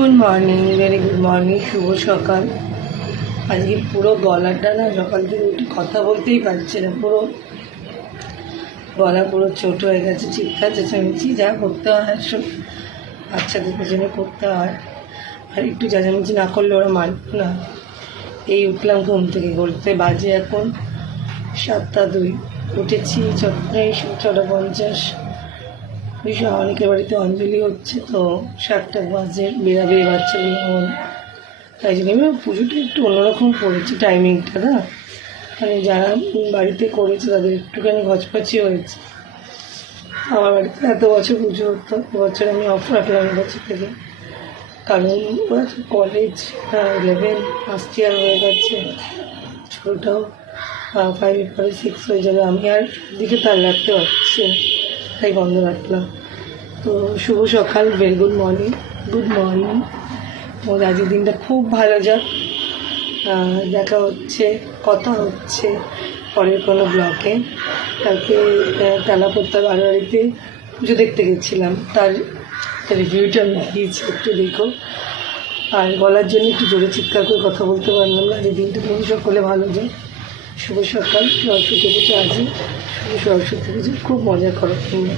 Good morning, very good morning, শুভ সকাল। আজকে পুরো গলাটা না সকাল থেকে উঠে কথা বলতেই পারছে না, পুরো গলা পুরো ছোট হয়ে গেছে। চিৎকার চেঁচামেচি যা করতে হয় সব বাচ্চাদের পেছনে করতে হয়, আর একটু চেঁচামেচি না করলে ওরা মানবে না। এই উঠলাম ঘুম থেকে, বলতে বাজে এখন 7:02। উঠেছি প্রায় 6:50। অনেকের বাড়িতে অঞ্জলি হচ্ছে, তো 7টা বাজে, বেরাবে বাচ্চাগুলো। তাই জন্য আমি পুজোটা একটু অন্যরকম করেছি, টাইমিংটা না, মানে যারা বাড়িতে করেছে তাদের একটুখানি ঘচপাচি হয়েছে। আমার বাড়িতে এত বছর পুজো হতো, এবছর আমি অফ রাখলাম এবছর থেকে, কারণ ওরা কলেজ 11 ফার্স্ট ইয়ার হয়ে গেছে, ছোটোটাও 5 পরে 6 হয়ে যাবে। আমি আর দিকে তার রাখতে পারছি, তাই বন্ধ রাখলাম। তো শুভ সকাল, very good morning, good morning. ওর আজকের দিনটা খুব ভালো যাক। দেখা হচ্ছে, কথা হচ্ছে পরের কোনো ব্লকে। কালকে তেলাপত্তার বাড়িতে পুজো দেখতে গেছিলাম, তার রিভিউটা আমি দিয়েছি, একটু দেখো। আর গলার জন্য একটু জোরে চিৎকার করে কথা বলতে পারলাম না। যে দিনটা তুমি সকলে ভালো যায়। শুভ সকাল, সরস্বতী পুজো আছে, শুভ সরস্বতী পুজো, খুব মজা করো তোমরা।